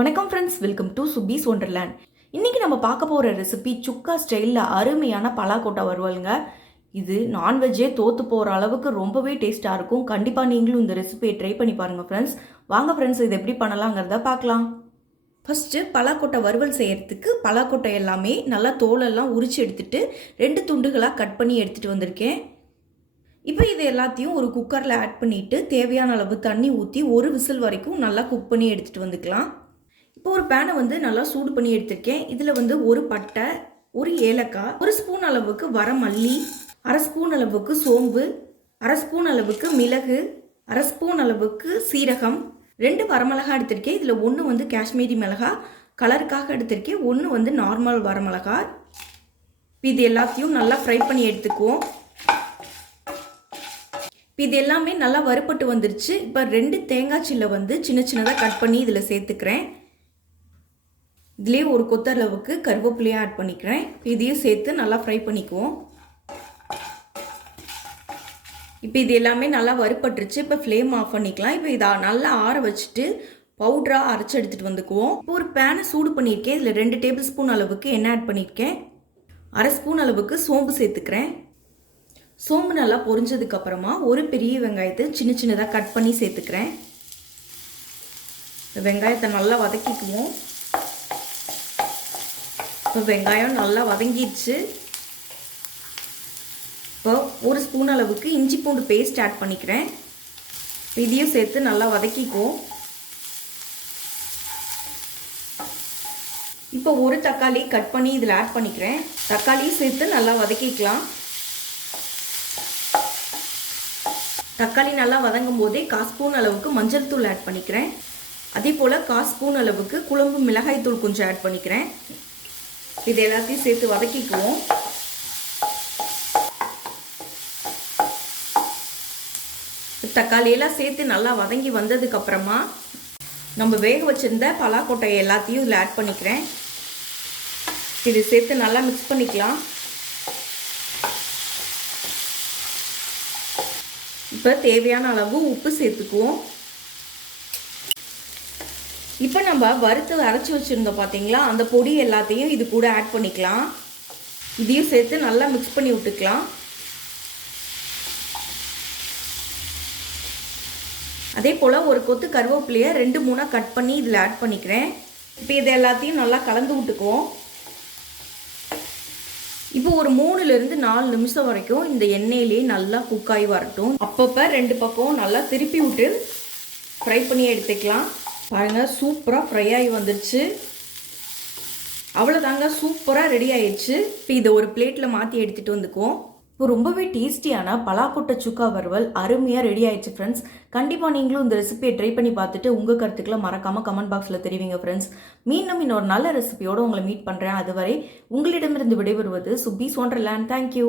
வணக்கம் friends, welcome to சுபீஸ் wonderland. இன்றைக்கி நம்ம பார்க்க போகிற ரெசிபி சுக்கா ஸ்டைலில் அருமையான பலாக்கொட்டை வறுவலுங்க. இது நான்வெஜ்ஜே தோற்று போகிற அளவுக்கு ரொம்பவே டேஸ்ட்டாக இருக்கும். கண்டிப்பாக நீங்களும் இந்த ரெசிபியை ட்ரை பண்ணி பாருங்கள் ஃப்ரெண்ட்ஸ். வாங்க ஃப்ரெண்ட்ஸ், இது எப்படி பண்ணலாங்கிறத பார்க்கலாம். ஃபஸ்ட்டு பலாக்கொட்டை வறுவல் செய்கிறதுக்கு பலாக்கொட்டை எல்லாமே நல்லா தோலெல்லாம் உரித்து எடுத்துகிட்டு 2 துண்டுகளாக கட் பண்ணி எடுத்துகிட்டு வந்திருக்கேன். இப்போ இது எல்லாத்தையும் ஒரு குக்கரில் ஆட் பண்ணிவிட்டு தேவையான அளவு தண்ணி ஊற்றி ஒரு விசில் வரைக்கும் நல்லா குக் பண்ணி எடுத்துகிட்டு வந்துக்கலாம். இப்போ ஒரு பேனை நல்லா சூடு பண்ணி எடுத்திருக்கேன். இதில் ஒரு பட்டை, ஒரு ஏலக்காய், 1 ஸ்பூன் அளவுக்கு வரமல்லி, 1/2 ஸ்பூன் அளவுக்கு சோம்பு, 1/2 ஸ்பூன் அளவுக்கு மிளகு, 1/2 ஸ்பூன் அளவுக்கு சீரகம், 2 வரமிளகாய் எடுத்திருக்கேன். இதில் 1 காஷ்மீரி மிளகாய் கலருக்காக எடுத்திருக்கேன், 1 நார்மல் வரமிளகாய். இது எல்லாத்தையும் நல்லா ஃப்ரை பண்ணி எடுத்துக்குவோம். இது எல்லாமே நல்லா வறுப்பட்டு வந்துருச்சு. இப்போ 2 தேங்காய் சில்லை சின்ன சின்னதாக கட் பண்ணி இதில் சேர்த்துக்கிறேன். இதிலே ஒரு கொத்தளவுக்கு கருவேப்பிலையும் ஆட் பண்ணிக்கிறேன். இதையும் சேர்த்து நல்லா ஃப்ரை பண்ணிக்குவோம். இப்போ இது எல்லாமே நல்லா வறுப்பட்டுருச்சு. இப்போ ஃப்ளேம் ஆஃப் பண்ணிக்கலாம். இப்போ இதை நல்லா ஆற வச்சுட்டு பவுடராக அரைச்சி எடுத்துகிட்டு வந்துக்குவோம். இப்போ ஒரு பேனை சூடு பண்ணியிருக்கேன். இதில் 2 டேபிள் ஸ்பூன் அளவுக்கு எண்ணெய் ஆட் பண்ணியிருக்கேன். 1/2 ஸ்பூன் அளவுக்கு சோம்பு சேர்த்துக்கிறேன். சோம்பு நல்லா பொரிஞ்சதுக்கப்புறமா ஒரு பெரிய வெங்காயத்தை சின்ன சின்னதாக கட் பண்ணி சேர்த்துக்கிறேன். இந்த வெங்காயத்தை நல்லா வதக்கிக்குவோம். இப்போ வெங்காயம் நல்லா வதங்கிடுச்சு. இப்போ 1 ஸ்பூன் அளவுக்கு இஞ்சி பூண்டு பேஸ்ட் ஆட் பண்ணிக்கிறேன். இதையும் சேர்த்து நல்லா வதக்கிக்குவோம். இப்போ ஒரு தக்காளி கட் பண்ணி இதில் ஆட் பண்ணிக்கிறேன். தக்காளியும் சேர்த்து நல்லா வதக்கிக்கலாம். தக்காளி நல்லா வதங்கும் போதே 1/4 ஸ்பூன் அளவுக்கு மஞ்சள் தூள் ஆட் பண்ணிக்கிறேன். அதே போல் 1/4 ஸ்பூன் அளவுக்கு குழம்பு மிளகாய் தூள் கொஞ்சம் ஆட் பண்ணிக்கிறேன். இது எல்லாத்தையும் சேர்த்து வதக்கிக்குவோம். தக்காளியெல்லாம் சேர்த்து நல்லா வதங்கி வந்ததுக்கப்புறமா நம்ம வேக வச்சிருந்த பலாக்கொட்டை எல்லாத்தையும் இதில் ஆட் பண்ணிக்கிறேன். இது சேர்த்து நல்லா மிக்ஸ் பண்ணிக்கலாம். இப்போ தேவையான அளவு உப்பு சேர்த்துக்குவோம். இப்போ நம்ம வறுத்து அரைச்சி வச்சுருந்தோம் பார்த்தீங்களா, அந்த பொடி எல்லாத்தையும் இது கூட ஆட் பண்ணிக்கலாம். இதையும் சேர்த்து நல்லா மிக்ஸ் பண்ணி விட்டுக்கலாம். அதே போல் ஒரு கொத்து கருவேப்பிலையை 2-3 கட் பண்ணி இதில் ஆட் பண்ணிக்கிறேன். இப்போ இது எல்லாத்தையும் நல்லா கலந்து விட்டுக்குவோம். இப்போ ஒரு 3-4 நிமிஷம் வரைக்கும் இந்த எண்ணெயிலேயே நல்லா குக்காகி வரட்டும். அப்பப்போ 2 பக்கம் நல்லா திருப்பி விட்டு ஃப்ரை பண்ணி எடுத்துக்கலாம். பாருங்கள், சூப்பராக ஃப்ரை ஆகி வந்துடுச்சு. அவ்வளோதாங்க, சூப்பராக ரெடி ஆயிடுச்சு. இப்போ இதை ஒரு பிளேட்டில் மாற்றி எடுத்துகிட்டு வந்துக்குவோம். இப்போ ரொம்பவே டேஸ்டியான பலாக்கொட்டை சுக்கா வறுவல் அருமையாக ரெடி ஆயிடுச்சு ஃப்ரெண்ட்ஸ். கண்டிப்பாக நீங்களும் இந்த ரெசிபியை ட்ரை பண்ணி பார்த்துட்டு உங்கள் கருத்துக்களை மறக்காமல் கமெண்ட் பாக்ஸில் தெரிவிங்க ஃப்ரெண்ட்ஸ். மீண்டும் இன்னொரு நல்ல ரெசிபியோடு உங்களை மீட் பண்ணுறேன். அதுவரை உங்களிடமிருந்து விடைபெறுவது சுபீஸ் ஒண்டர்லேண்ட். தேங்க்யூ.